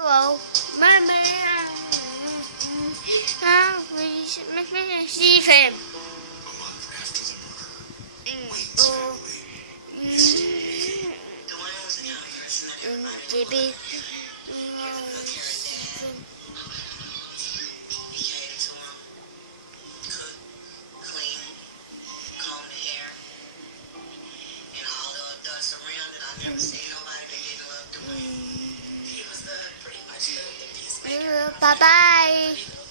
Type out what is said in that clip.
Hello, my man. See him. Baby. Bye bye.